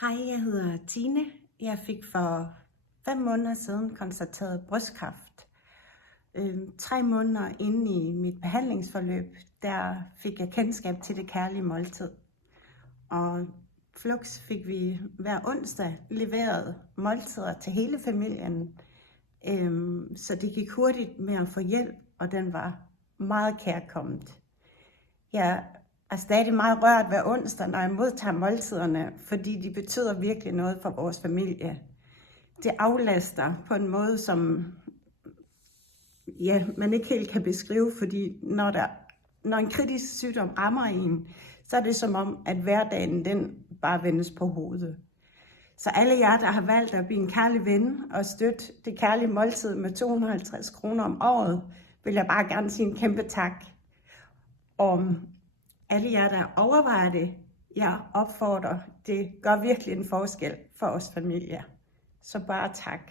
Hej, jeg hedder Tine. Jeg fik for 5 måneder siden konstateret brystkræft. 3 måneder inde i mit behandlingsforløb, der fik jeg kendskab til det kærlige måltid. Og fluks fik vi hver onsdag leveret måltider til hele familien. Så det gik hurtigt med at få hjælp, og den var meget kærkomment. Jeg er stadig meget rørt hver onsdag, når jeg modtager måltiderne, fordi de betyder virkelig noget for vores familie. Det aflaster på en måde, som man ikke helt kan beskrive, fordi når en kritisk sygdom rammer en, så er det som om, at hverdagen den bare vendes på hovedet. Så alle jer, der har valgt at blive en kærlig ven og støtte det kærlige måltid med 250 kroner om året, vil jeg bare gerne sige en kæmpe tak. Og alle jer, der overvejer det, jeg opfordrer, det gør virkelig en forskel for os familier. Så bare tak.